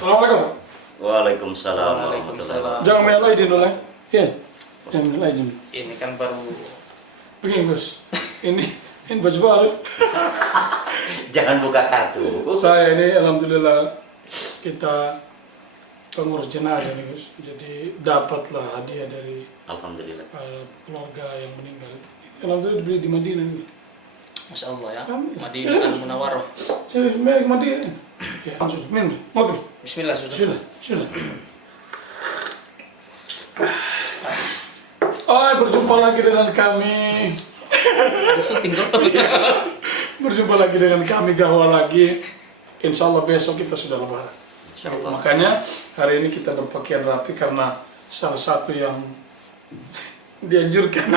Assalamualaikum. Waalaikumsalam warahmatullahi wabarakatuh. Jangan main lagi dulu ya. Iya. Jangan main lagi dulu. Ini kan baru Begini Gus. Ini baju baru. Jangan buka kartu. Saya ini alhamdulillah kita pengurus jenazah nih Gus. Jadi dapatlah hadiah dari Alhamdulillah. keluarga yang meninggal. Alhamdulillah dibeli di Madinah nih. Masya Allah ya, Madinah Al-Munawwarah. Serius, baik Madinah. Ya, langsung minum. Ngopi. Bismillah sudah. Sudah. Oh, berjumpa lagi dengan kami. Ada syuting kok. Berjumpa lagi dengan kami Gahwa lagi. Insya Allah besok kita sudah lebaran. Insya Allah. Makanya hari ini kita berpakaian rapi karena salah satu yang dianjurkan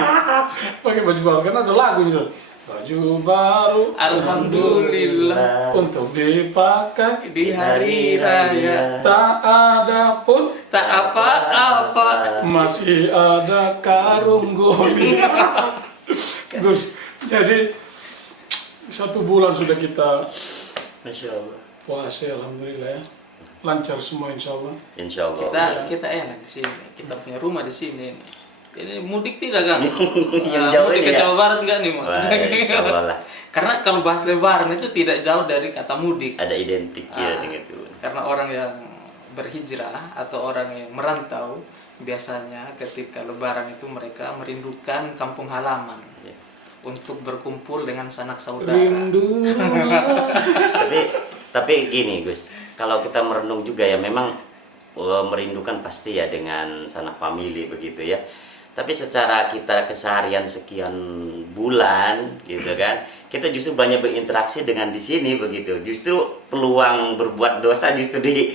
pakai baju baru karena ada lagu gitu. Baju baru Alhamdulillah untuk dipakai di hari raya tak ada pun tak apa-apa. masih ada karung goni. Gus, jadi 1 bulan sudah kita Masya Allah. puasa, alhamdulillah ya, lancar semua insya Allah. Insya Allah. Kita enak di sini. Kita punya rumah di sini. Ini mudik tidak kan? Yang jauh mudik ini ke ya? Jawa Barat enggak nih, Mak? Wah, insya Allah lah. Karena kalau bahas lebaran itu tidak jauh dari kata mudik. Ada identik ya Ah, dengan itu. Karena orang yang berhijrah atau orang yang merantau biasanya ketika lebaran itu mereka merindukan kampung halaman Ya. untuk berkumpul dengan sanak saudara. Rindu. Tapi gini Gus, kalau kita merenung juga ya memang merindukan pasti ya dengan sanak famili begitu ya. Tapi secara kita keseharian sekian bulan gitu kan, kita justru banyak berinteraksi dengan di sini begitu. Justru peluang berbuat dosa justru di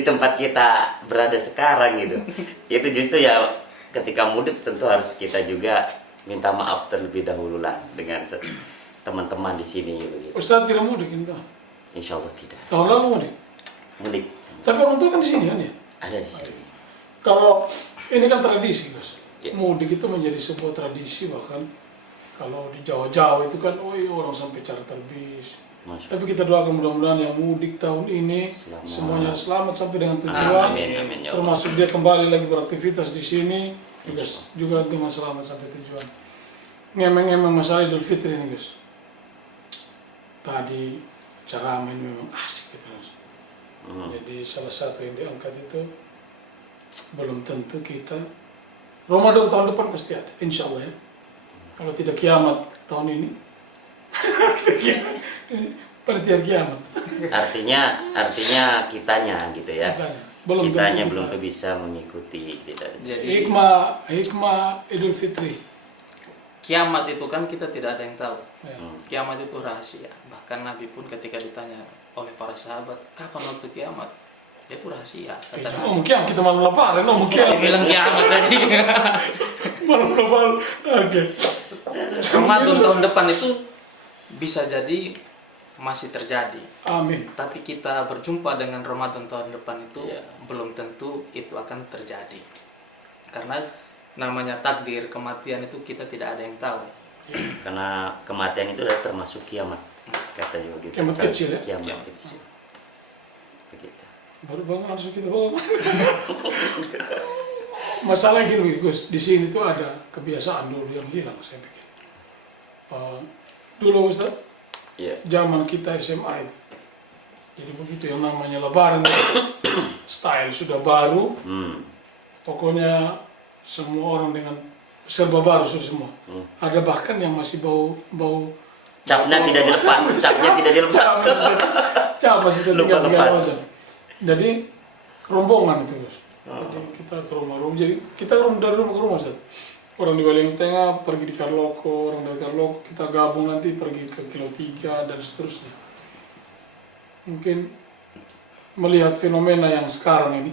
tempat kita berada sekarang gitu. Itu justru ya ketika mudik tentu harus kita juga minta maaf terlebih dahulu lah dengan teman-teman di sini begitu. Ustadz tidak mudik ini tahun. Insya Allah tidak. Tahun lalu mudik. Mudik Tapi orang tua kan di sini kan ya. ada di sini. Kalau ini kan tradisi Gus. Ya. Mudik itu menjadi sebuah tradisi, bahkan kalau di Jawa-Jawa itu kan orang sampai charter bis. Masya Tapi kita doakan mudah-mudahan yang mudik tahun ini Selamat. semuanya selamat sampai dengan tujuan. Amin, amin, ya Allah. Termasuk dia kembali lagi beraktivitas di sini juga dengan selamat sampai tujuan. Ngemeng-ngemeng masalah Idul Fitri ini Gus. Tadi ceramah ini memang asik gitu Gus. Jadi salah satu yang diangkat itu belum tentu kita Ramadan tahun depan pasti ada, insya Allah ya. Kalau tidak kiamat tahun ini, panitia kiamat. Artinya kitanya gitu ya. Kitanya tentu belum kita. tuh bisa mengikuti gitu. Jadi Hikmah Idul Fitri. kiamat itu kan kita tidak ada yang tahu. Ya. Kiamat itu rahasia. Bahkan Nabi pun ketika ditanya oleh para sahabat, kapan waktu kiamat? Itu rahasia. Kata Nabi. Oh kiamat kita malam lebaran, Dia bilang kiamat tadi. malam lebaran. Oke. Ramadan tahun depan itu bisa jadi masih terjadi. Amin. Tapi kita berjumpa dengan Ramadan tahun depan itu Iya. belum tentu itu akan terjadi. Karena namanya takdir, kematian itu kita tidak ada yang tahu. Karena kematian itu adalah termasuk kiamat katanya begitu. Kiamat kecil ya? Kiamat Kiamat kecil. Begitu. Baru bangun langsung kita bawa. Masalah gini Gus, di sini tuh ada kebiasaan dulu yang hilang saya pikir. Dulu Ustaz, Iya. zaman kita SMA itu, jadi begitu yang namanya lebaran, style sudah baru, pokoknya semua orang dengan serba baru semua. Ada bahkan yang masih bau Capnya tidak dilepas, capnya tidak dilepas. cap masih Lupa tertinggal segala lepas. macam. Jadi rombongan itu Gus. Jadi kita ke rumah-rumah. Jadi kita dari rumah ke rumah Ustaz. Orang di Baleng Tengah pergi di Karloko, orang dari Karloko kita gabung nanti pergi ke Kilo 3 dan seterusnya. Mungkin melihat fenomena yang sekarang ini,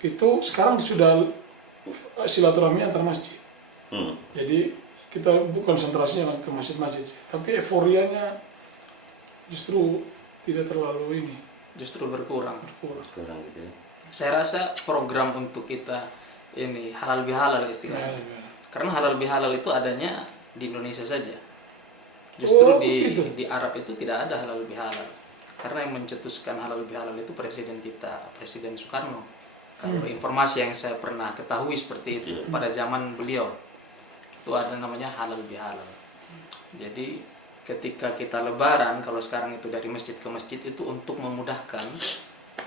itu sekarang sudah silaturahmi antar masjid. Jadi kita bukan konsentrasinya ke masjid-masjid, tapi euforianya justru tidak terlalu ini, Justru berkurang. Kurang gitu ya. Saya rasa program untuk kita ini halal bihalal istilahnya. Karena halal bihalal itu adanya di Indonesia saja. Justru Oh, gitu. di Arab itu tidak ada halal bihalal. Karena yang mencetuskan halal bihalal itu presiden kita, Presiden Soekarno. Kalau informasi yang saya pernah ketahui seperti itu pada zaman beliau, itu ada namanya halal bihalal. Jadi ketika kita lebaran, kalau sekarang itu dari masjid ke masjid, itu untuk memudahkan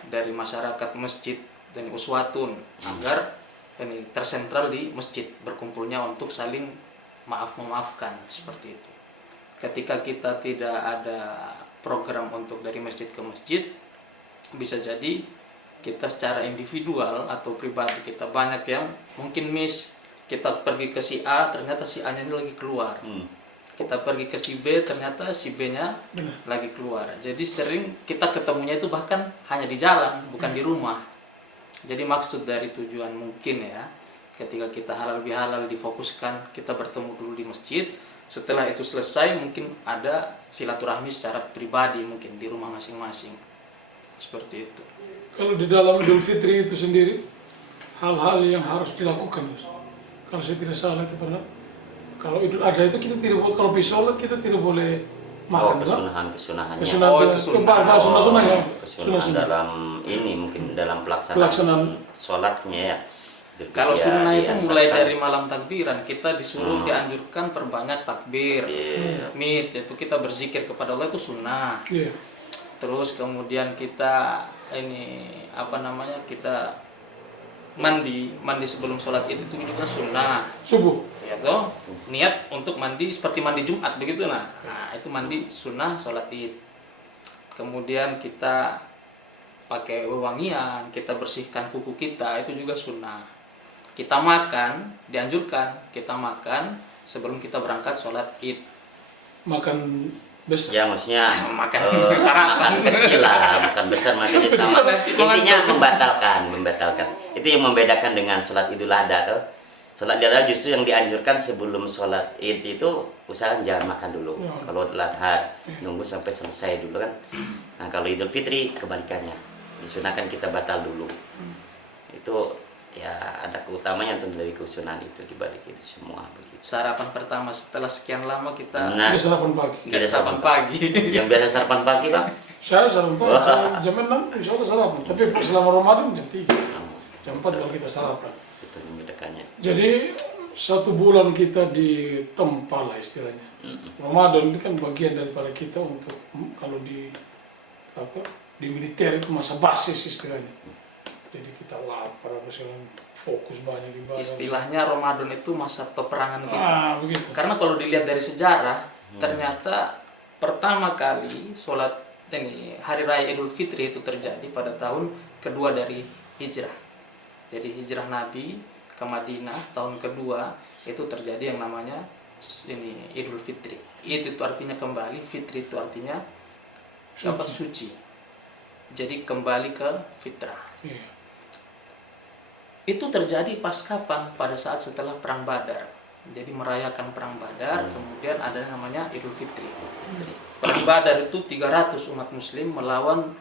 dari masyarakat masjid dan uswatun agar ini tersentral di masjid, berkumpulnya untuk saling maaf-memaafkan seperti itu. Ketika kita tidak ada program untuk dari masjid ke masjid, bisa jadi kita secara individual atau pribadi kita banyak yang mungkin miss. Kita pergi ke si A, ternyata si A nya ini lagi keluar. Kita pergi ke si B, ternyata si B nya lagi keluar. Jadi sering kita ketemunya itu bahkan hanya di jalan, bukan di rumah. Jadi maksud dari tujuan mungkin ya, ketika kita halal bihalal difokuskan, kita bertemu dulu di masjid. Setelah itu selesai, mungkin ada silaturahmi secara pribadi, mungkin di rumah masing-masing. Seperti itu. Kalau di dalam Idul Fitri itu sendiri, hal-hal yang harus dilakukan. Kalau saya tidak salah itu pernah. Kalau Idul Adha itu kita tidak boleh, kalau sholat kita tidak boleh makan. Kesunahannya. Itu Sunnah ya. Kesunahan dalam ini mungkin dalam pelaksanaan sholatnya ya. Kalau sunnah itu mulai dari malam takbiran, kita disuruh dianjurkan perbanyak takbir. Mit, itu kita berzikir kepada Allah itu sunnah. Terus kemudian kita kita mandi sebelum sholat itu juga sunnah. Subuh. Ya toh, niat untuk mandi seperti mandi Jumat begitu nah itu mandi sunnah sholat id. Kemudian kita pakai wewangian, kita bersihkan kuku kita, itu juga sunnah. Kita makan, dianjurkan kita makan sebelum kita berangkat sholat id. Makan besar. Ya maksudnya makan sarapan kecil lah, makan besar makannya sama. Intinya membatalkan. Itu yang membedakan dengan sholat Idul Adha tuh. Sholat Idul Adha justru yang dianjurkan sebelum sholat id itu usahakan jangan makan dulu. Kalau Idul Adha nunggu sampai selesai dulu kan. Nah kalau Idul Fitri kebalikannya, disunahkan kita batal dulu. Itu ya ada keutamanya tentu dari kesunahan itu dibalik itu semua begitu. Sarapan pertama setelah sekian lama kita Sarapan pagi. Yang biasa sarapan pagi bang? Saya sarapan pagi jam 6 insya Allah sarapan. Tapi selama Ramadan jam 3, jam 4 kalau kita sarapan. Itu membedakannya. Jadi 1 bulan kita ditempa lah istilahnya. Ramadan ini kan bagian daripada kita untuk kalau di militer itu masa basis istilahnya. Jadi kita lapar, fokus banyak ibadah. Istilahnya Ramadan itu masa peperangan kita. Begitu. Karena kalau dilihat dari sejarah, ternyata pertama kali sholat hari raya Idul Fitri itu terjadi pada tahun kedua dari hijrah. Jadi hijrah Nabi ke Madinah tahun kedua itu terjadi yang namanya Idul Fitri. Itu artinya kembali, Fitri itu artinya suci. Jadi kembali ke fitrah. Itu terjadi pas kapan? Pada saat setelah perang Badar. Jadi merayakan perang Badar, kemudian ada namanya Idul Fitri. Perang Badar itu 300 umat muslim melawan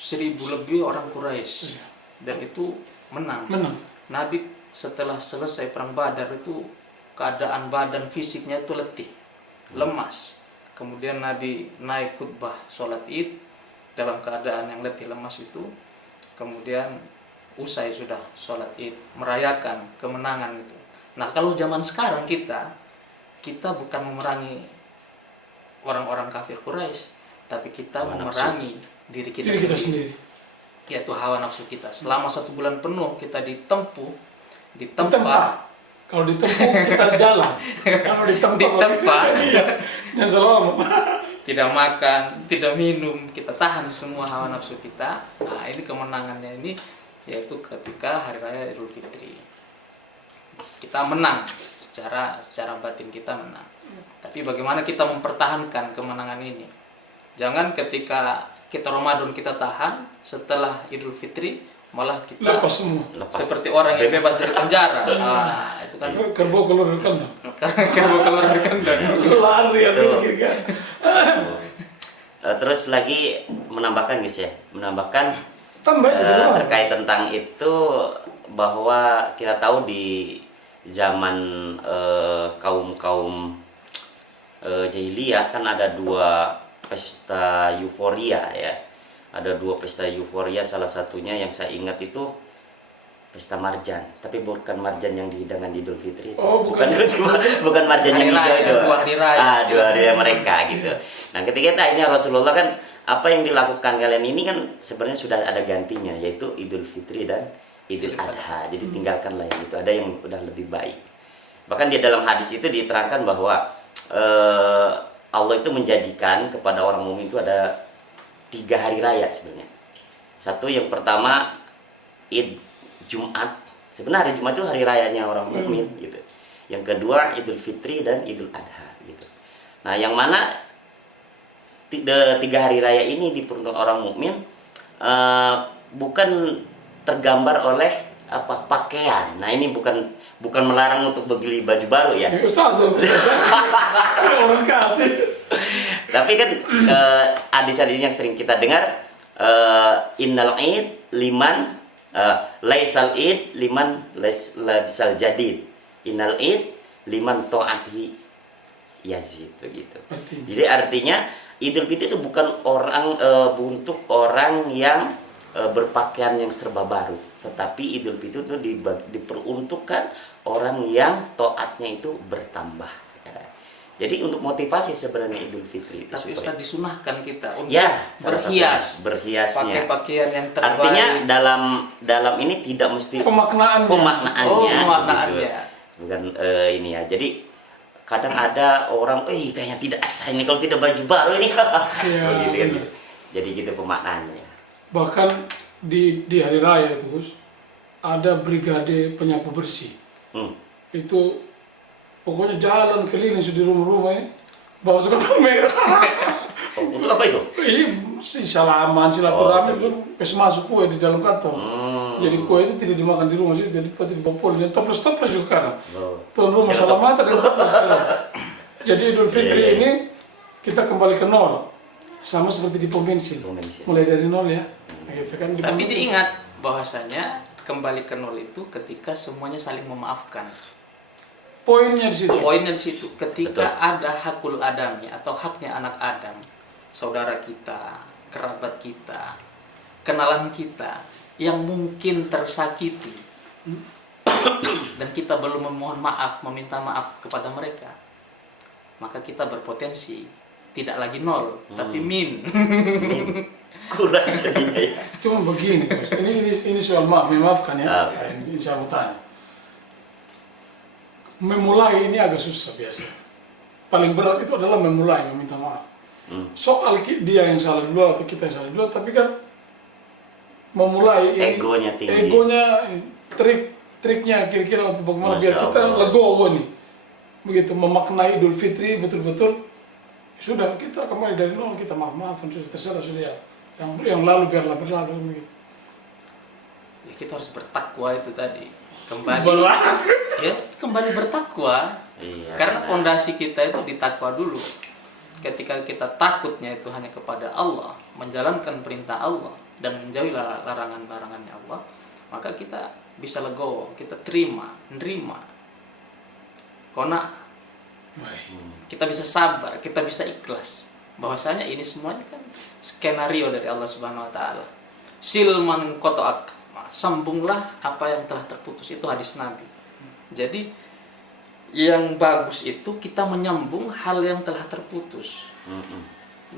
1000 lebih orang Quraisy. Dan itu menang. Nabi setelah selesai perang Badar itu keadaan badan fisiknya itu letih, lemas. Kemudian Nabi naik khutbah sholat id dalam keadaan yang letih lemas itu. Kemudian usai sudah sholat id, merayakan kemenangan itu. Nah kalau zaman sekarang kita bukan memerangi orang-orang kafir Quraisy, tapi kita memerangi diri kita sendiri, yaitu hawa nafsu kita. Selama 1 bulan penuh kita ditempa. Kalau ditempuh kita jalan. Kalau ditempa jangan selama. Tidak makan, tidak minum, kita tahan semua hawa nafsu kita. Nah ini kemenangannya ini yaitu ketika hari raya Idul Fitri kita menang secara batin, kita menang. Tapi bagaimana kita mempertahankan kemenangan ini? Jangan ketika kita Ramadan kita tahan, setelah Idul Fitri malah kita lepas semua. Seperti orang yang bebas dari penjara. Itu kan kerbau keluar dari kandang. Kerbau keluar dari kandang. Lari ya pikirkan. Terus lagi menambahkan guys ya, terkait tentang itu, bahwa kita tahu di zaman kaum jahiliyah kan ada 2 pesta euforia ya. ada 2 pesta euforia, salah satunya yang saya ingat itu pesta marjan, tapi bukan marjan yang dihidangkan di Idul Fitri itu. Oh, bukan. Bukan marjan yang hijau itu. 2 hari raya. 2 hari raya mereka gitu. Nah, ketika akhirnya Rasulullah kan apa yang dilakukan kalian ini kan sebenarnya sudah ada gantinya, yaitu Idul Fitri dan Idul Adha. Jadi tinggalkanlah yang itu, ada yang udah lebih baik. Bahkan di dalam hadis itu diterangkan bahwa Allah itu menjadikan kepada orang mukmin itu ada 3 hari raya sebenarnya. Satu, yang pertama Id Jumat. Sebenarnya Jumat itu hari rayanya orang mukmin gitu. Yang kedua Idul Fitri dan Idul Adha gitu. Nah, yang mana 3 hari raya ini diperuntukkan orang mukmin bukan tergambar oleh pakaian. Nah, ini bukan melarang untuk beli baju baru ya. Ustaz, orang kasih. Tapi kan hadis-hadis yang sering kita dengar, innal id liman laisal id liman labisal jadid, innal id liman ta'ati yazid, begitu. Jadi artinya Idul Fitri itu bukan untuk orang yang berpakaian yang serba baru, tetapi Idul Fitri itu diperuntukkan orang yang taatnya itu bertambah. Jadi untuk motivasi sebenarnya Idul Fitri itu. Tapi Ustaz, disunahkan kita untuk berhiasnya. Pakai pakaian yang terbaik. Artinya dalam ini tidak mesti pemaknaannya. Pemaknaannya. Gitu. Bukan ini ya. Jadi kadang ada orang, kayaknya tidak sah ini kalau tidak baju baru ini. Begitu kan. Jadi gitu pemaknaannya. Bahkan di hari raya itu, Gus, ada brigade penyapu bersih. Itu pokoknya jalan keliling di rumah-rumah ini bawa kartu merah. Untuk apa itu? Ini salaman, silaturahmi, pas masuk kue di dalam kantor. Jadi kue itu tidak dimakan di rumah sih, jadi dibawa pulang. Dan toples juga kadang. Tuan rumah salamatan dan toples. Jadi Idul Fitri ini kita kembali ke nol, sama seperti di pom bensin. Mulai dari nol ya. Gitu kan, tapi diingat bahwasanya kembali ke nol itu ketika semuanya saling memaafkan. Poinnya di situ. Poinnya di situ. Ketika Betul. ada hakul adami atau haknya anak Adam, saudara kita, kerabat kita, kenalan kita yang mungkin tersakiti dan kita belum memohon maaf, meminta maaf kepada mereka, maka kita berpotensi tidak lagi nol, tapi min. Kurang jadinya ya. Cuma begini, Gus. Ini soal maaf, memaafkan ya. Ini saya mau tanya. Memulai ini agak susah biasa. Paling berat itu adalah memulai, meminta maaf. Soal dia yang salah dulu atau kita yang salah dulu, tapi kan memulai Egonya tinggi. Egonya, triknya kira-kira untuk bagaimana biar kita legowo nih. Begitu memaknai Idul Fitri betul-betul, sudah kita kembali dari nol, kita maaf-maafan, sudah terserah sudah ya. Yang lalu biarlah berlalu begitu. Ya, kita harus bertakwa itu tadi. Kembali bertakwa. Iya, Karena fondasi kita itu ditakwa dulu. Ketika kita takutnya itu hanya kepada Allah, menjalankan perintah Allah dan menjauhi larangan-larangannya Allah, maka kita bisa legowo, kita nerima. Karena kita bisa sabar, kita bisa ikhlas. Bahwasanya ini semuanya kan skenario dari Allah Subhanahu wa taala. Silman qata'ak, sambunglah apa yang telah terputus, itu hadis Nabi. Jadi yang bagus itu kita menyambung hal yang telah terputus.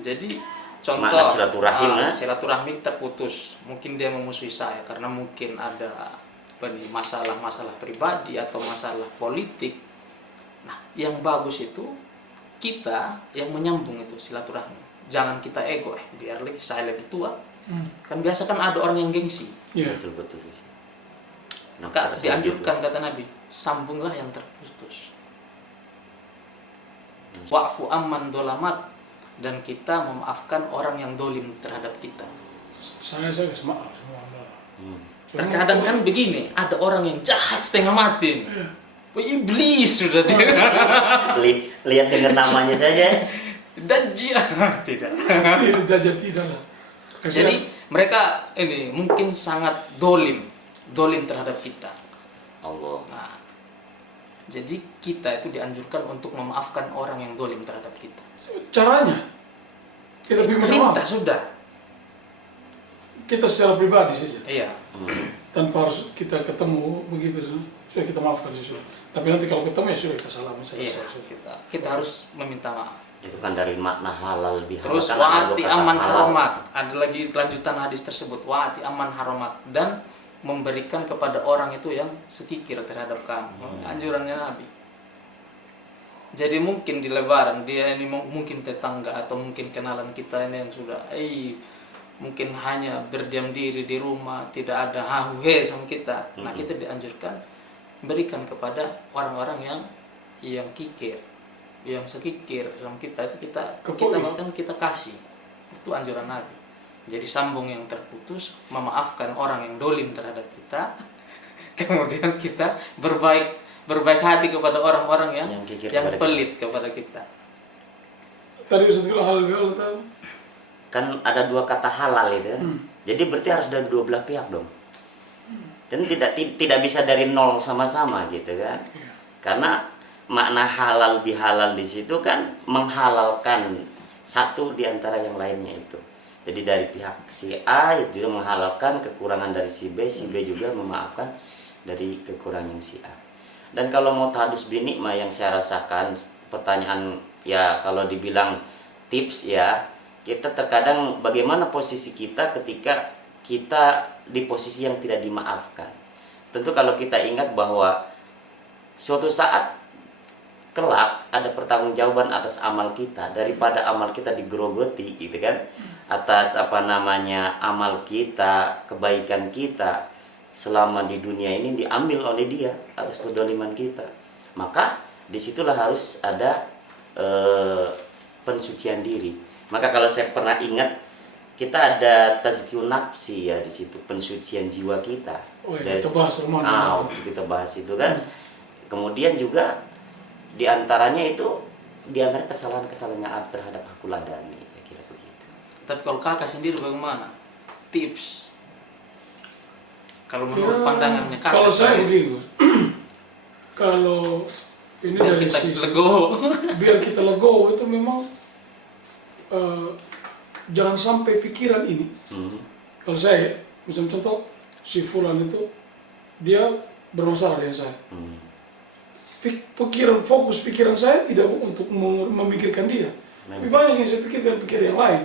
Jadi contoh silaturahmi terputus, mungkin dia memusuhi saya karena mungkin ada masalah-masalah pribadi atau masalah politik. Nah, yang bagus itu kita yang menyambung itu silaturahmi. Jangan kita ego, biar saya lebih tua. Kan biasa kan ada orang yang gengsi. Iya. Betul. Maka dianjurkan kata Nabi, sambunglah yang terputus. Wa'fu amman dolamat, dan kita memaafkan orang yang dolim terhadap kita. Saya maaf semua. Terkadang kan begini, ada orang yang jahat setengah mati. Iblis sudah dia. Lihat dengan namanya saja. Dajjal tidak. Dajjal tidak. Jadi mereka ini mungkin sangat dolim terhadap kita. Allah. Nah, jadi kita itu dianjurkan untuk memaafkan orang yang dolim terhadap kita. Caranya kita Perintah sudah. kita secara pribadi saja. Iya. Tanpa harus kita ketemu begitu, sudah kita maafkan sudah. Tapi nanti kalau ketemu ya sudah kita salaman Iya. selesai. Kita harus meminta maaf. Itu kan dari makna halal bihalal. Terus kan ada dua wa'ati kata aman halal. haromat. Ada lagi lanjutan hadis tersebut, wa'ati aman haromat, dan memberikan kepada orang itu yang sekikir terhadap kamu. Anjurannya Nabi. Jadi mungkin di lebaran dia ini mungkin tetangga atau mungkin kenalan kita ini yang sudah mungkin hanya berdiam diri di rumah, tidak ada hahuhe sama kita. Nah, kita dianjurkan berikan kepada orang-orang yang kikir, yang sekikir sama kita, itu kita bahkan kita kasih. Itu anjuran Nabi. Jadi sambung yang terputus, memaafkan orang yang dolim terhadap kita, kemudian kita berbaik hati kepada orang-orang yang kikir yang kepada pelit kepada kita. Tadi Ustaz bilang halal bihalal tahu. Kan ada dua kata halal itu kan. Jadi berarti harus dari dua belah pihak dong. Dan tidak bisa dari nol sama-sama gitu kan. Karena makna halal bihalal di situ kan menghalalkan satu di antara yang lainnya itu. Jadi dari pihak si A itu juga menghalalkan kekurangan dari si B juga memaafkan dari kekurangan si A. Dan kalau mau tahadus bini mah yang saya rasakan pertanyaan ya kalau dibilang tips ya, kita terkadang bagaimana posisi kita ketika kita di posisi yang tidak dimaafkan. Tentu kalau kita ingat bahwa suatu saat kelak ada pertanggungjawaban atas amal kita daripada amal kita digerogoti gitu kan, atas amal kita, kebaikan kita selama di dunia ini diambil oleh dia atas kedoliman kita. Maka disitulah harus ada pensucian diri. Maka kalau saya pernah ingat, kita ada tazkiyun nafsi ya di situ, pensucian jiwa kita. Kita bahas kita bahas itu kan. Kemudian juga diantaranya kesalahan-kesalahan terhadap aku ladani, saya kira begitu. Tapi kalau kakak sendiri bagaimana? Tips? Kalau menurut pandangannya kakak. Kalau saya begitu, kalau ini biar dari kita sisi legowo. biar kita legowo itu memang jangan sampai pikiran ini. Kalau saya, misalnya contoh si Fulan itu dia bermasalah dengan saya. Fokus pikiran saya tidak untuk memikirkan dia. Lebih banyak yang saya pikirkan yang lain.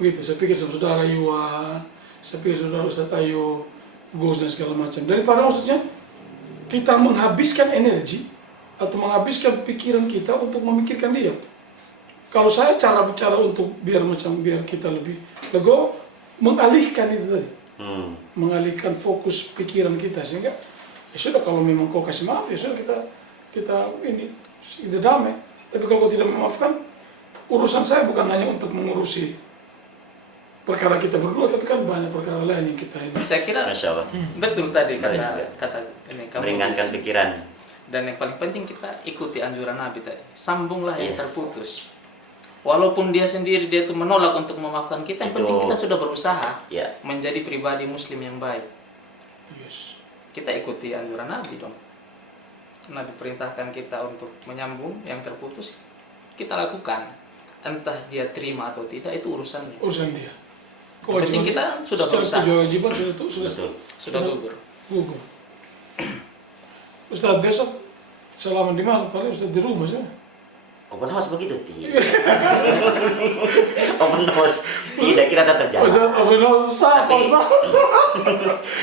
Begitu, saya pikir sama saudara Yuan, saya pikir saudara Ustaz Ayo, Gus dan segala macam. Daripada maksudnya kita menghabiskan energi atau menghabiskan pikiran kita untuk memikirkan dia. Kalau saya cara bicara untuk biar kita lebih legowo, mengalihkan itu tadi. Mengalihkan fokus pikiran kita sehingga ya sudah, kalau memang kau kasih maaf ya sudah, kita ini sudah damai. Tapi kalau kau tidak memaafkan, urusan saya bukan hanya untuk mengurusi perkara kita berdua, tapi kan banyak perkara lain yang kita ini. Saya kira Masya Allah. betul tadi kata ini kamu. Meringankan pikiran. Dan yang paling penting kita ikuti anjuran Nabi tadi. Sambunglah yang terputus. Walaupun dia sendiri dia itu menolak untuk memaafkan kita, yang penting kita sudah berusaha menjadi pribadi muslim yang baik. Yes. Kita ikuti anjuran Nabi dong. Nabi perintahkan kita untuk menyambung yang terputus, kita lakukan. Entah dia terima atau tidak, itu urusannya. Urusan dia. Yang penting kita sudah berusaha. Kewajiban Sudah gugur. Ustaz, besok selama di mana? Paling Ustaz di rumah sih. Open house begitu tidak. Open house tidak, kita tetap jalan. Ustaz, open house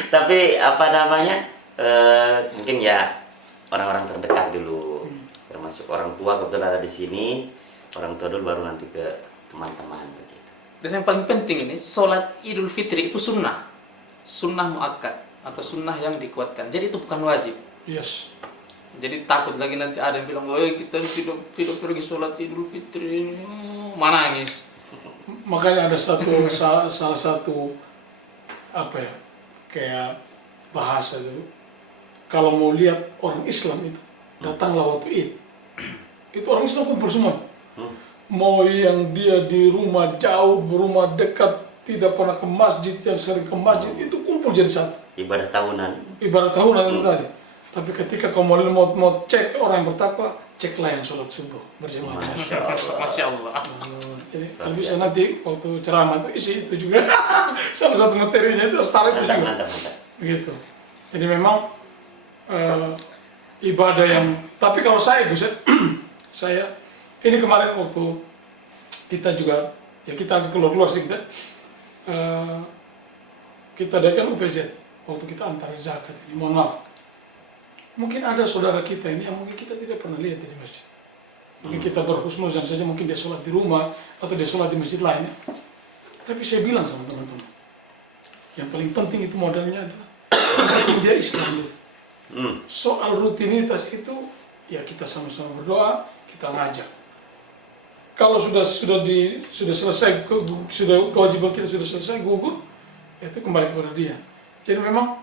tapi mungkin ya orang-orang terdekat dulu, termasuk orang tua kebetulan ada di sini. Orang tua dulu, baru nanti ke teman-teman begitu. Dan yang paling penting ini, sholat Idul Fitri itu sunnah muakkad atau sunnah yang dikuatkan. Jadi itu bukan wajib. Yes. Jadi takut lagi nanti ada yang bilang, kita tidak pergi sholat Idul Fitri ini, menangis. Makanya ada salah satu kayak bahasa dulu. Kalau mau lihat orang Islam itu, datanglah waktu Id. Itu orang Islam kumpul semua. Mau yang dia di rumah jauh, berumah dekat, tidak pernah ke masjid, yang sering ke masjid, itu kumpul jadi satu. Ibadah tahunan Ibadah tahunan itu tadi. Tapi ketika kau mau cek orang yang bertakwa, ceklah yang sholat subuh berjamaah. Masya Allah. Jadi kalau bisa nanti waktu ceramah itu isi itu juga salah satu materinya itu harus tarik itu juga. Mantap. Begitu. Jadi memang ibadah yang, tapi kalau saya Gus, saya ini kemarin waktu kita juga ya kita keluar sih kita adakan UPZ waktu kita antar zakat ini, mohon maaf. Mungkin ada saudara kita ini yang mungkin kita tidak pernah lihat di masjid. Mungkin kita berhusnuzan saja, mungkin dia sholat di rumah atau dia sholat di masjid lainnya. Tapi saya bilang sama teman-teman, yang paling penting itu modalnya adalah dia Islam dulu. Soal rutinitas itu ya kita sama-sama berdoa, kita ngajak. Kalau sudah selesai, sudah kewajiban kita sudah selesai gugur, itu kembali kepada dia. Jadi memang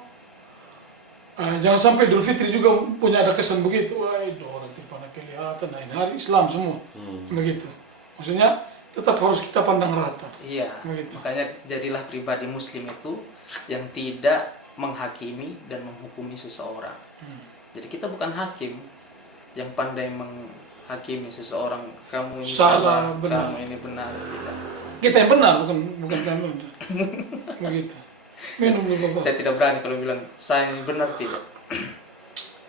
jangan sampai Idul Fitri juga punya ada kesan begitu. Wah, orang tidak kelihatan, nah ini hari Islam semua, begitu. Maksudnya tetap harus kita pandang rata. Iya. Begitu. Makanya jadilah pribadi Muslim itu yang tidak menghakimi dan menghukumi seseorang. Jadi kita bukan hakim yang pandai menghakimi seseorang. Kamu ini salah, benar. Kamu ini benar. Kita yang benar, bukan kamu. Begitu. Minum dulu, Bapak. Saya tidak berani kalau bilang saya ini benar, tidak.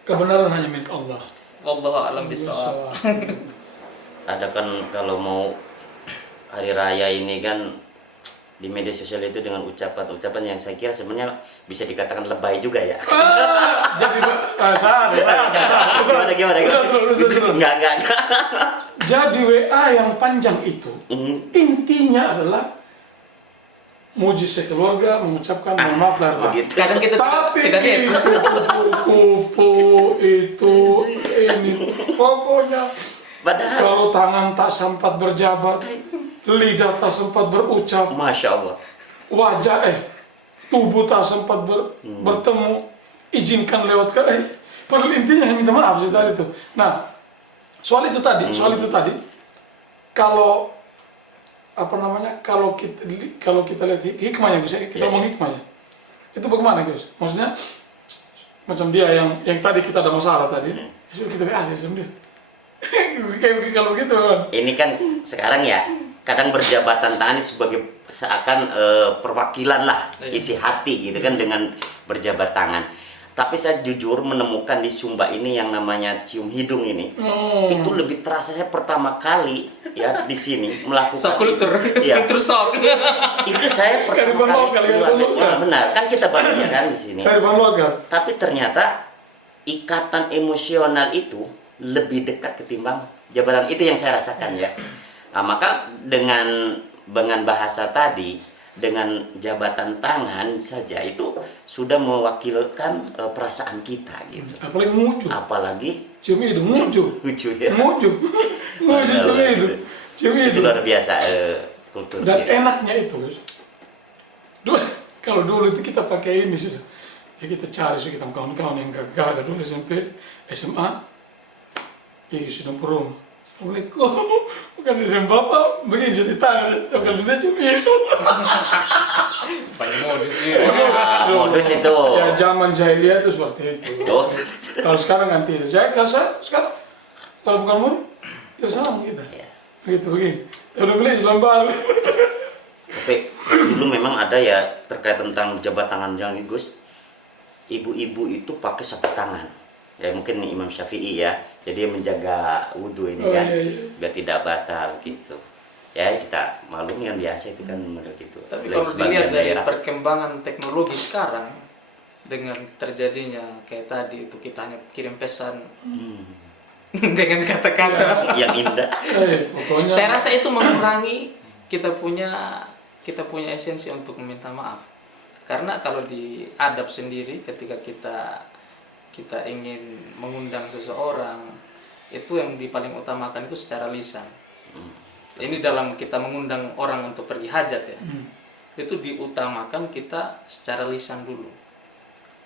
Kebenaran hanya milik Allah. Wallahu a'lam bishawab. Ada kan kalau mau hari raya ini kan di media sosial itu dengan ucapan-ucapan yang saya kira sebenarnya bisa dikatakan lebay juga ya. Jadi salah. Gimana? Enggak. Jadi WA yang panjang itu intinya adalah muji sekeluarga, mengucapkan mohon maaf lahir batin. Kadang kita Tapi tidak lihat. itu kupu itu ini pokoknya Padahal kalau tangan tak sempat berjabat, lidah tak sempat berucap, Masya Allah. wajah tubuh tak sempat bertemu, izinkan lewat padahal intinya yang minta maaf sih tadi itu. Nah, soal itu tadi, kalau apa namanya, kalau kita lihat hikmahnya, bisa kita ngomong hikmahnya, itu bagaimana Gus? Maksudnya macam dia yang tadi kita ada masalah tadi, kita sama dia. Kayak kalau gitu kan. Ini kan sekarang ya kadang berjabatan tangan sebagai seakan perwakilan lah isi hati gitu kan dengan berjabat tangan. Tapi saya jujur menemukan di Sumba ini yang namanya cium hidung ini, itu lebih terasa. Saya pertama kali ya di sini melakukan kultur sok. Itu saya pertama kali benar kan kita baru ya kan di sini. Tapi ternyata ikatan emosional itu lebih dekat ketimbang jabatan, itu yang saya rasakan ya. Nah, maka dengan bahasa tadi, dengan jabatan tangan saja itu sudah mewakilkan perasaan kita gitu. Apalagi muncul. Apalagi cium hidung muncul. Lucu ya. Muncul cium hidung. Itu luar biasa kultur. Dan gitu. enaknya itu, kalau dulu itu kita pakai ini sudah. Ya kita cari kita kawan-kawan yang gagah dulu SMP, SMA. Ya sudah perum. Assalamualaikum. Bukan dari bapak begini jadi tangan, bukan dia cium hidung. Banyak modusnya. Modus itu. Ya zaman jahiliyah itu seperti itu. Kalau sekarang nanti saya sekarang kalau bukan murid, ya salam kita. Ya. Begitu begini. Udah beli Islam baru. Tapi dulu memang ada ya terkait tentang jabat tangan jangan Gus. Ibu-ibu itu pakai sapu tangan. Ya mungkin Imam Syafi'i ya. Jadi dia menjaga wudhu ini kan biar tidak batal gitu. Ya kita maklum yang biasa itu kan menurut itu. Tapi kalau dilihat dari perkembangan teknologi sekarang dengan terjadinya kayak tadi itu kita hanya kirim pesan dengan kata-kata yang indah. Pokoknya saya rasa itu mengurangi kita punya esensi untuk meminta maaf. Karena kalau di adab sendiri ketika kita ingin mengundang seseorang, itu yang paling utamakan itu secara lisan. Ini dalam kita mengundang orang untuk pergi hajat ya, itu diutamakan kita secara lisan dulu.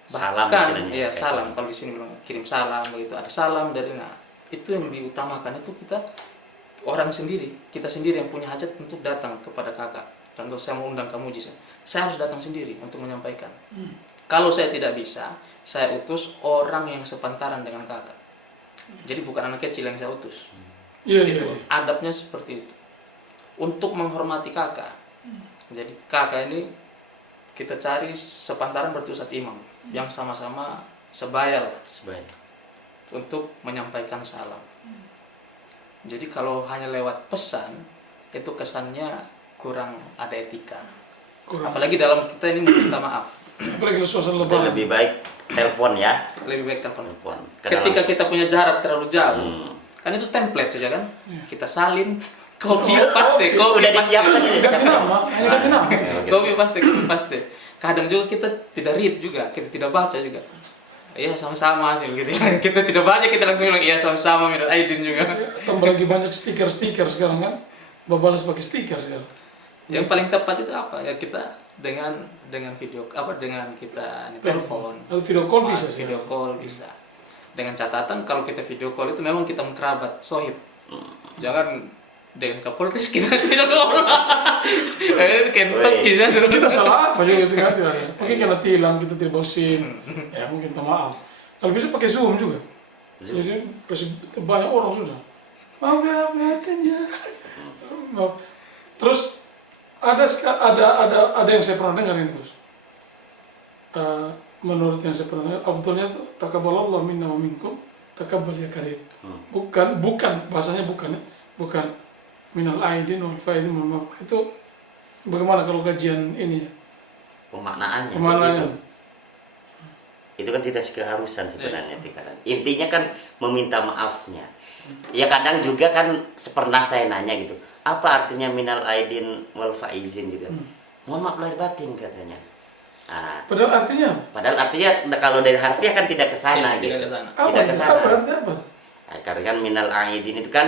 Salam Bahkan ya salam, kalau di sini bilang kirim salam begitu, ada salam dari itu yang diutamakan, itu kita kita sendiri yang punya hajat untuk datang kepada kakak. Contoh saya mau undang kamu Jis, saya harus datang sendiri untuk menyampaikan. Kalau saya tidak bisa, saya utus orang yang sepantaran dengan kakak. Jadi bukan anak kecil yang saya utus. Iya, iya, Itu iya. adabnya seperti itu. Untuk menghormati kakak. Jadi kakak ini kita cari sepantaran berarti ustadz imam yang sama-sama sebaya lah Sebaik. untuk menyampaikan salam. Jadi kalau hanya lewat pesan itu kesannya kurang ada etika. Kurang. Apalagi dalam kita ini meminta maaf. Apalagi kalau suasana Itu lebaran. lebih baik telepon ya. Lebih baik telepon. Telepon. Karena Ketika langsung- kita punya jarak terlalu jauh, Hmm. kan itu template saja kan? Iya. Kita salin, copy paste, copy Udah paste. disiapkan ya, Ganti disiapkan. nama, hanya ganti nama. Copy paste, copy paste. Kadang juga kita tidak read juga, kita tidak baca juga. Iya sama-sama sih gitu. Kita tidak baca, kita langsung bilang iya sama-sama minat Aidin juga. Tambah lagi banyak stiker-stiker sekarang kan. Balas pakai stiker sekarang. Yang paling tepat itu apa? Ya kita dengan video dengan kita telepon. Atau video call bisa Mas, sih. video call bisa. Dengan catatan kalau kita video call itu memang kita mengkerabat sohib. Jangan dengan Kapolres kita video call. Kentot Woi. bisa terus. Kita salah apa juga kan? Mungkin karena tilang kita tidak bawa SIM. Ya mungkin minta maaf. Kalau bisa pakai Zoom juga. Zoom. Jadi kasih banyak orang sudah. Maaf ya, katanya. Maaf. Terus ada yang saya pernah dengar ini, Bos. Menurut yang saya pernah dengar, afdalnya itu takabbalallahu minna wa minkum, takabbal ya karim. Bukan bahasanya bukan ya. Bukan minal aidin wal faizin wal maaf. Itu bagaimana kalau kajian ini ya? Pemaknaannya. Pemaknaannya. Itu kan tidak keharusan sebenarnya. Intinya kan meminta maafnya. Ya kadang juga kan pernah saya nanya gitu, apa artinya minal aidin wal faizin gitu. Mohon maaf lahir batin katanya. Nah, Padahal artinya padahal artinya kalau dari harfiah kan tidak ke sana Tidak gitu. ke sana. apa? Tidak ke sana. Apa artinya apa? Nah, karena kan minal aidin itu kan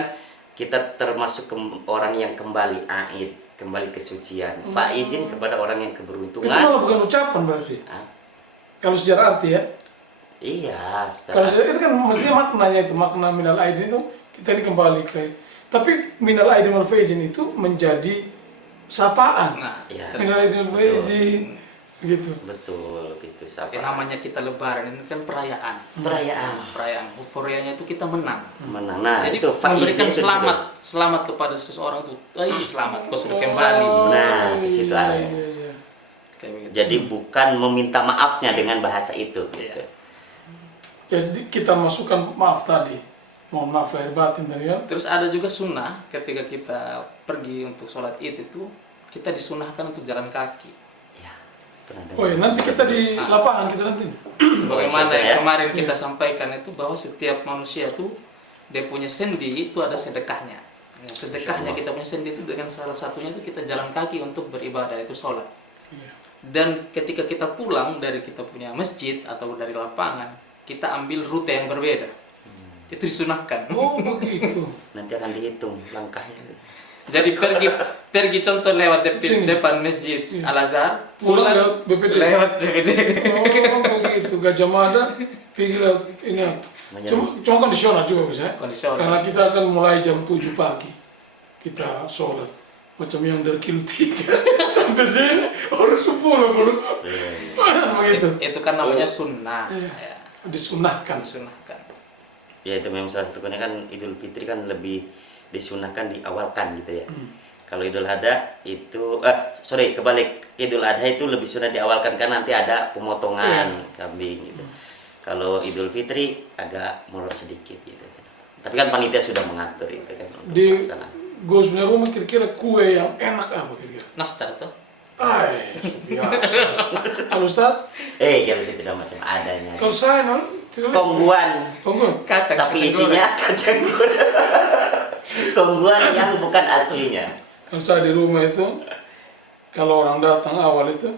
kita termasuk orang yang kembali aid, kembali kesucian. Faizin kepada orang yang Itu keberuntungan. malah bukan ucapan berarti. Ah, Kalau secara arti ya. iya, Kalau secara secara itu kan maksudnya maknanya itu makna minal aidin itu kita ini kembali ke. Tapi minal aidin wal faizin itu menjadi sapaan. Nah, Iya. Minal aidin wal faizin gitu. betul gitu. yang namanya kita lebaran ini kan perayaan. Perayaan. Euforianya itu kita menang. Menang. Nah, Jadi itu memberikan faizin itu selamat kepada seseorang itu. Selamat, kau sudah kembali. Nah, ke situ iya, arahnya. iya, iya. Kayak begitu. Jadi bukan meminta maafnya dengan bahasa itu gitu. Ya kita masukkan maaf tadi. Mohon maaf lahir batin tadi kan. Terus ada juga sunnah ketika kita pergi untuk sholat id itu kita disunahkan untuk jalan kaki. Ya, pernah dengar. Oh ya nanti kita di lapangan kita nanti. Sebagaimana selesai, yang ya? kemarin kita sampaikan itu bahwa setiap manusia itu dia punya sendi itu ada sedekahnya. Nah, sedekahnya kita punya sendi itu dengan salah satunya itu kita jalan kaki untuk beribadah itu sholat. Iya. Dan ketika kita pulang dari kita punya masjid atau dari lapangan kita ambil rute yang berbeda. Itu disunahkan. Oh begitu. Nanti akan dihitung langkahnya. Jadi pergi contoh lewat depan masjid Al Azhar, Pulang pulang lewat BPD. lewat BPD. Oh begitu. Gajah Mada pergi lewat ini apa? Cuma kondisional juga bisa. Kondisional. Karena kita akan mulai jam 7 pagi. Kita sholat. Macam yang dari kilo 3 sampai sini orang 10 begitu. Itu kan namanya sunnah. Iya. Ya, Disunahkan. disunahkan. Ya itu memang salah satunya kan Idul Fitri kan lebih disunahkan diawalkan gitu ya. Kalau Idul Adha itu kebalik, Idul Adha itu lebih sunah diawalkan karena nanti ada pemotongan kambing gitu. Kalau Idul Fitri agak molor sedikit gitu. Tapi kan panitia sudah mengatur itu kan untuk Di pelaksanaan. Gus punya rumah kira-kira kue yang enak apa kira-kira? Nastar tuh. Ay, biasa. Kalau Ustaz, Kalau sih tidak macam adanya. kalau saya non tidak Kongguan, tunggu. Kacang. tapi kacang isinya kacang goreng. Kongguan yang bukan aslinya. Kalau saya di rumah itu, kalau orang datang awal itu,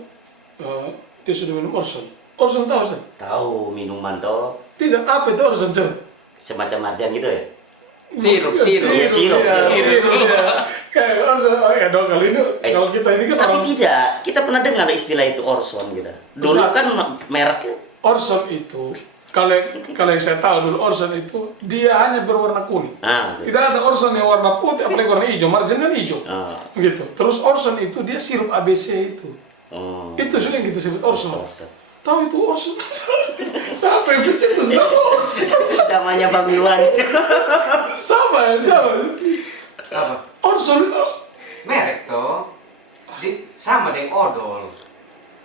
dia sudah minum Orson. Orson tahu Ustaz? Tahu minuman toh Tidak, apa itu Orson Ustaz? semacam marjan gitu ya. Sirup. Iya, Sirup. ya. Kayak Orson, ya dong kali ini, kalau kita ini kan Tapi orang tidak, kita pernah dengar istilah itu Orson gitu. Dulu Ustaz. kan mereknya Orson itu, kalau yang saya tahu dulu Orson itu dia hanya berwarna kuning. betul. Tidak ada Orson yang warna putih, apalagi warna hijau. Marjan kan hijau. Oh, Gitu. Terus Orson itu dia sirup ABC itu. oh. Itu sudah yang kita sebut Orson. Orson. Tahu itu Orson? Siapa yang pencetus nama Orson? Samanya Bang Iwan. Sama ya, sama. Apa? Orson itu. Merek toh. Sama dengan odol.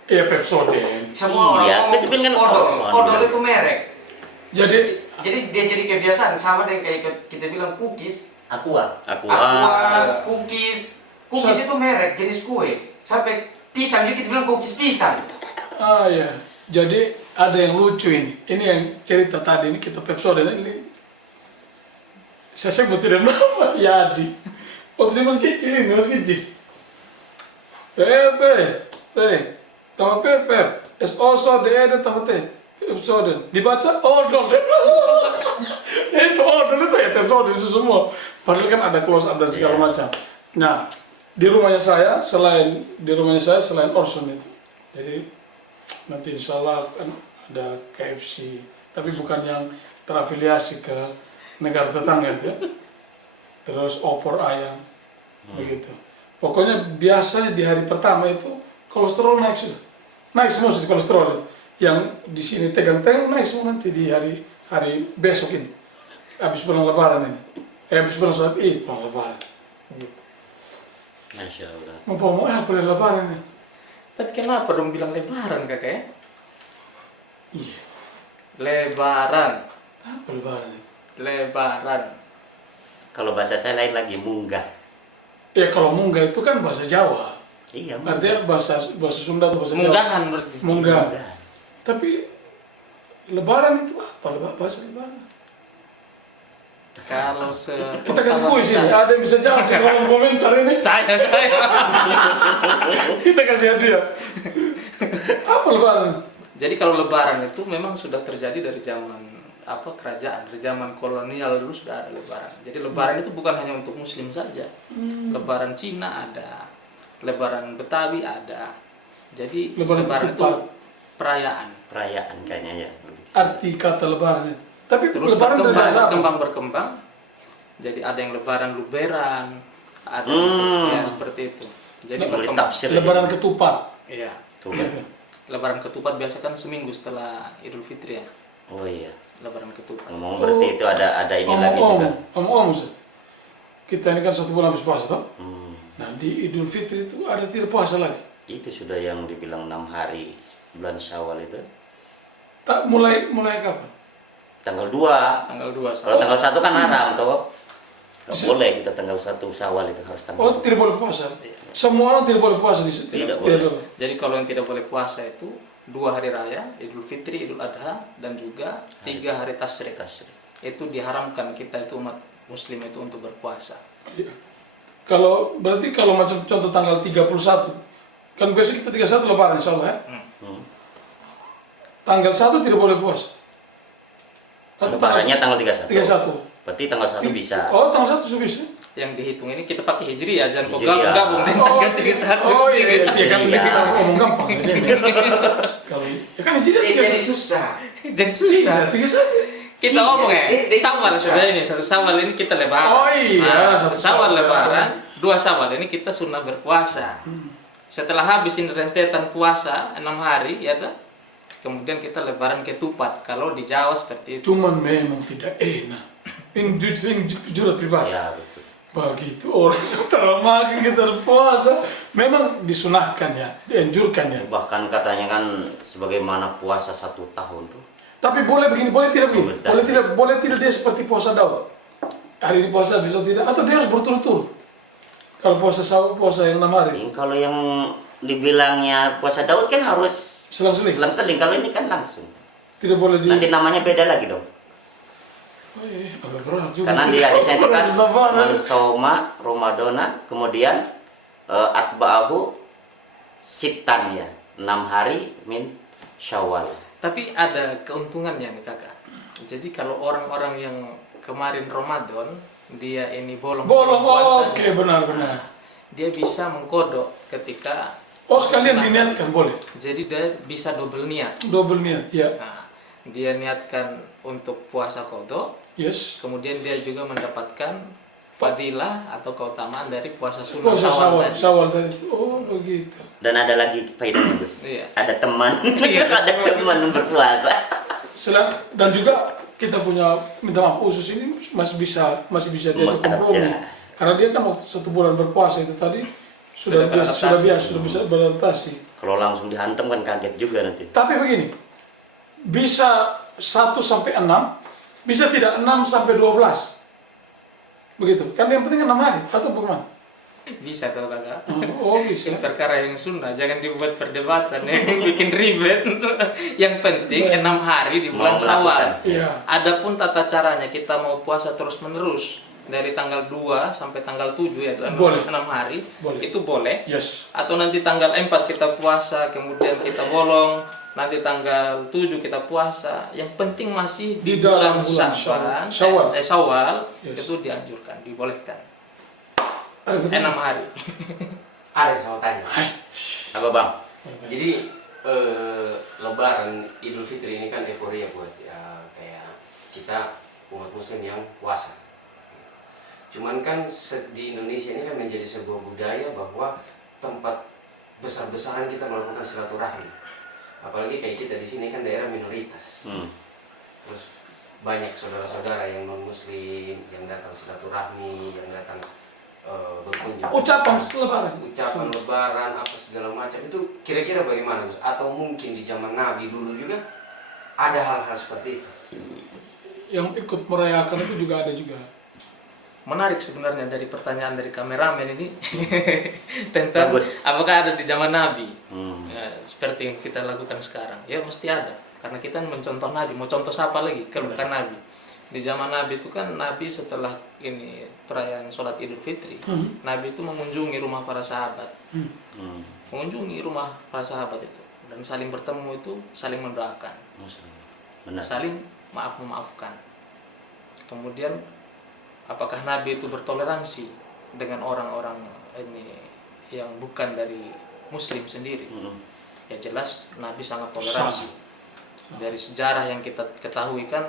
Iya, Pepsodent. Semua Iya, orang Pepsodent kan odol. Orson. Odol itu merek. Jadi Dia jadi kebiasaan sama dengan kayak kita bilang cookies. Aqua. Aqua. Aqua, cookies. Cookies itu merek jenis kue. Sampai pisang juga kita bilang cookies pisang. ya. Jadi ada yang lucu ini. Ini yang cerita tadi ini kita Pepsodent ini. Saya sebut tidak nama Yadi. Waktu dia masih kecil ini, masih kecil. Tambah Pep. Es also the ada tambah T. Pepsodent. Dibaca odol. Itu odol itu ya Pepsodent itu semua. Padahal kan ada close up dan segala macam. Nah, di rumahnya saya selain Orson itu. Jadi nanti insya Allah kan ada KFC, tapi bukan yang terafiliasi ke negara tetangga ya. Terus opor ayam, begitu. Pokoknya biasanya di hari pertama itu kolesterol naik sudah, naik semua sih kolesterol itu. Yang di sini tegang-tegang naik semua nanti di hari besok ini, habis pulang lebaran ini, habis pulang sholat Id, pulang lebaran. Masya Allah. Mau pulang lebaran ini. Tapi kenapa dong bilang lebaran kakak ya? Iya, Lebaran. apa lebaran ini? Lebaran. Kalau bahasa saya lain lagi, munggah. Ya kalau munggah itu kan bahasa Jawa. Iya, Artinya bahasa Sunda atau bahasa Jawa. Munggahan berarti. Munggah. Tapi lebaran itu apa? Bahasa lebaran. Kalau Kita kasih kuis ini, ada yang bisa jawab di kolom komentar ini. Saya. Kita kasih hadiah. Apa lebaran? Jadi kalau lebaran itu memang sudah terjadi dari zaman kerajaan, dari zaman kolonial dulu sudah ada lebaran. Jadi lebaran itu bukan hanya untuk muslim saja. Lebaran Cina ada, lebaran Betawi ada. Jadi lebaran itu perayaan. Perayaan kayaknya ya. Arti kata lebaran itu. Tapi Terus lebaran dari bahasa apa? berkembang. Jadi ada yang lebaran luberan, ada ya seperti itu. Jadi Boleh berkembang. tafsir. Lebaran ketupat. Iya. Tuh. Lebaran ketupat biasa kan seminggu setelah Idul Fitri ya. Oh iya. Lebaran ketupat. Ngomong berarti itu ada ini lagi juga. Om, kita ini kan 1 bulan habis puasa toh. Hmm. Nah di Idul Fitri itu ada tidak puasa lagi. Itu sudah yang dibilang 6 hari bulan Syawal itu. Tak mulai kapan? Tanggal 2. Tanggal 2 Kalau tanggal 1 kan haram toh. Gak boleh kita tanggal 1 Syawal itu harus tanggal. Oh tidak boleh puasa. Semua orang tidak boleh puasa di situ. Tidak boleh. Jadi kalau yang tidak boleh puasa itu 2 hari raya, Idul Fitri, Idul Adha, dan juga 3 hari Tasyrik. Itu diharamkan kita itu umat muslim itu untuk berpuasa. Iya. Kalau macam contoh tanggal 31, kan besok kita 31 lebaran insya Allah ya. Tanggal 1 tidak boleh puasa. Lebarannya tanggal 31. 31. Berarti tanggal 1 bisa. Oh, tanggal 1 sudah bisa. Yang dihitung ini kita pakai hijri ya, jangan kok Hijriyah. gabung dengan tanggal 31. Oh iya, dia kan Iya. kita ngomong gampang. Kalau ya kan Jadi susah. Jadi susah. 31. Kita ngomong ya, Dia Sawal susah. sudah ini, 1 Sawal ini kita lebaran. Oh iya, 1 1 Sawal Sawal. lebaran, 2 Sawal ini kita sunnah berpuasa. Setelah habis ini rentetan puasa 6 hari ya toh. Kemudian kita lebaran ketupat. Kalau di Jawa seperti itu. Cuman memang tidak enak. Ini jujur pribadi. Ya, betul. Begitu orang setelah makin kita puasa, memang disunahkan ya, dianjurkan ya. Bahkan katanya kan sebagaimana puasa 1 tahun tuh. Tapi boleh begini, boleh tidak begini, Betul. boleh tidak dia seperti puasa Daud. Hari ini puasa, besok tidak, atau dia harus berturut-turut. Kalau puasa yang 6 hari, Kalau yang dibilangnya puasa Daud kan harus selang-seling, selang-seling. Kalau ini kan langsung. tidak boleh di. Nanti namanya beda lagi dong. Oh iya, agak berat juga. Karena di hadisnya itu kan Habis lebaran. man soma Ramadana, kemudian atba'ahu sittan ya, 6 hari min Syawal. Tapi ada keuntungannya nih kakak. Jadi kalau orang-orang yang kemarin Ramadan dia ini bolong puasanya, Oke, benar. dia bisa mengkodok ketika Sekalian sunat. diniatkan boleh. Jadi dia bisa double niat. Double niat, ya. Nah, dia niatkan untuk puasa kodok, Yes. kemudian dia juga mendapatkan fadilah atau keutamaan dari puasa sunnah Puasa Syawal tadi. Syawal tadi. Oh begitu. Dan ada lagi faedahnya Gus. Iya. Ada teman, Iya. ada teman berpuasa. Dan juga kita punya minta maaf khusus ini masih bisa diajak kompromi. Ya. Karena dia kan waktu 1 bulan berpuasa itu tadi sudah bisa beradaptasi. Kalau langsung dihantam kan kaget juga nanti. Tapi begini, bisa 1 sampai 6, bisa tidak 6 sampai 12. Begitu. Kan yang penting 6 hari atau bagaimana? Bisa tuh kakak. Oh bisa. Ini perkara yang sunnah, jangan dibuat perdebatan yang bikin ribet. Yang penting 6 hari di bulan Mau Syawal. melakukan. Iya. Adapun tata caranya kita mau puasa terus menerus dari tanggal 2 sampai tanggal 7 yaitu 6 Boleh. hari Boleh. itu boleh. Yes. Atau nanti tanggal 4 kita puasa, kemudian kita bolong, nanti tanggal 7 kita puasa. Yang penting masih Di di bulan dalam bulan Syawal, Syawal. itu dianjurkan, dibolehkan. Ada 6 hari. Ada yang saya mau tanya. Apa Bang? Jadi Lebaran Idul Fitri ini kan euforia buat ya, kayak kita umat Muslim yang puasa. Cuman kan di Indonesia ini kan menjadi sebuah budaya bahwa tempat besar-besaran kita melakukan silaturahmi. Apalagi kayak kita di sini kan daerah minoritas. Terus banyak saudara-saudara yang non Muslim yang datang silaturahmi, yang datang berkunjung. Ucapan lebaran apa segala macam itu kira-kira bagaimana Gus? Atau mungkin di zaman Nabi dulu juga ada hal-hal seperti itu? yang ikut merayakan itu juga ada juga. Menarik sebenarnya dari pertanyaan dari kameramen ini tentang Bagus. apakah ada di zaman Nabi. Ya, seperti yang kita lakukan sekarang. Ya mesti ada, karena kita mencontoh Nabi. Mau contoh siapa lagi kalau bukan Nabi? Di zaman Nabi itu kan Nabi setelah ini perayaan sholat Idul Fitri, Nabi itu mengunjungi rumah para sahabat, mengunjungi rumah para sahabat itu dan saling bertemu itu saling mendoakan, Benar. saling memaafkan. Kemudian apakah Nabi itu bertoleransi dengan orang-orang ini yang bukan dari Muslim sendiri? Ya jelas Nabi sangat toleransi. Dari sejarah yang kita ketahui kan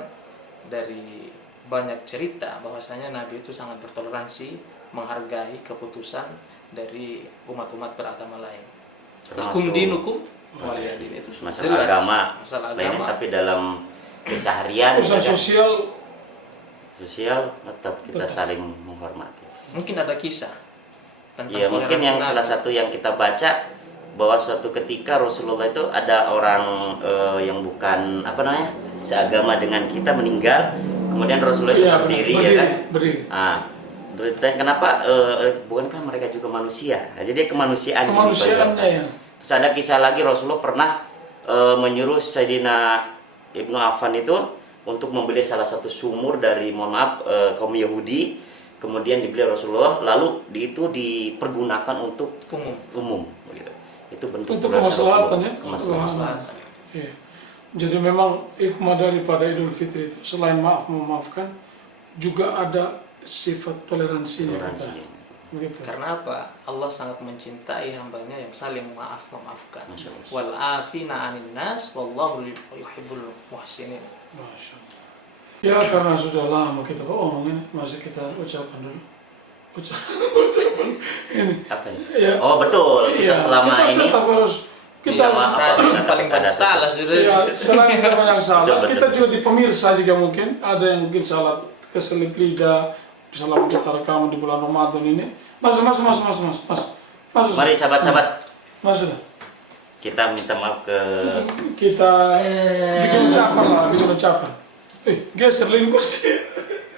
dari banyak cerita bahwasanya Nabi itu sangat bertoleransi, menghargai keputusan dari umat-umat beragama lain. Hukum dinukum waliyadin itu masalah jelas. agama, Masalah lainnya, agama. tapi dalam keseharian Urusan ya kan? sosial tetap kita saling menghormati. Mungkin ada kisah tentang Ya mungkin toleransi yang Nabi. salah satu yang kita baca bahwa suatu ketika Rasulullah itu ada orang yang bukan apa namanya seagama dengan kita meninggal, kemudian Rasulullah itu berdiri ya kan. Berdiri. Ah, terus ditanya kenapa bukankah mereka juga manusia? Nah, jadi kemanusiaan. Kemanusiaannya ya. Terus ada kisah lagi Rasulullah pernah menyuruh Sayyidina Ibnu Affan itu untuk membeli salah satu sumur dari kaum Yahudi, kemudian dibeli Rasulullah, lalu itu dipergunakan untuk umum gitu. Itu bentuk Untuk kemaslahatan ya. kemaslahatan. Iya. Jadi memang hikmah daripada Idul Fitri itu selain memaafkan juga ada sifat toleransinya. Toleransi. Begitu. Karena apa? Allah sangat mencintai hambanya yang saling memaafkan. Masya Allah. Wal afina 'anil nas wallahu yuhibbul muhsinin. Masya Allah. Ya karena sudah lama kita omongin, masih kita ucapkan dulu. Ucapan ini. Apa ini? Ya. Oh betul, kita selama kita ini tetap harus kita Iya, harus- maaf. Saya Apa? paling Ada salah tutup. sudah. ya, selain kita banyak salah, Betul, betul. kita juga di pemirsa juga mungkin ada yang mungkin salah keselip lidah selama kita rekaman di bulan Ramadan ini. Mas. mari sahabat-sahabat Sudah. kita minta maaf ke Kita bikin ucapan. Geser lagi kursi.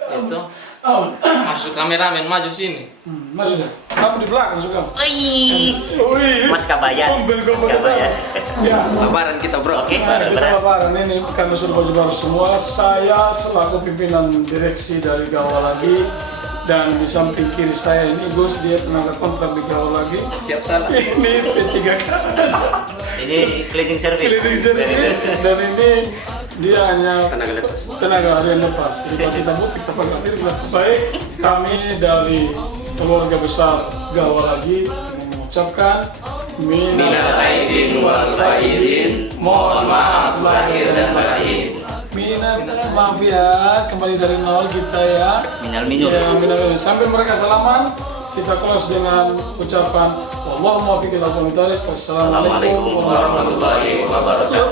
Itu Oh, masuk kameramen maju sini. Mas sudah. Kamu di belakang suka. Ih, Wih. Mas Kabayan. Tumben kau Mas Kabayan. Ya. Lebaran kita bro. Oke, Nah, kita berat. lebaran ini karena sudah baju baru semua. Saya selaku pimpinan direksi dari Gawal Lagi dan di samping kiri saya ini Gus, dia tenaga kontrak di Gawal Lagi. Siap salah. Ini P3K. Ini cleaning service. Cleaning service. Dan ini dia hanya tenaga harian lepas. Jadi kalau kita butuh kita panggil dia. Baik, kami dari keluarga besar Gawal Lagi mengucapkan Minal aidin wal faizin. mohon maaf lahir dan batin. Minal maaf ya, kembali dari nol kita ya. Minal minul. Ya, minal. Sampai mereka selamat, kita close dengan ucapan Wallahumma muwaffiq ila aqwamit thoriq. Assalamualaikum warahmatullahi wabarakatuh.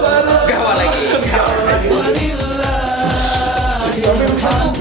Gawa lagi. Wabarakatuh.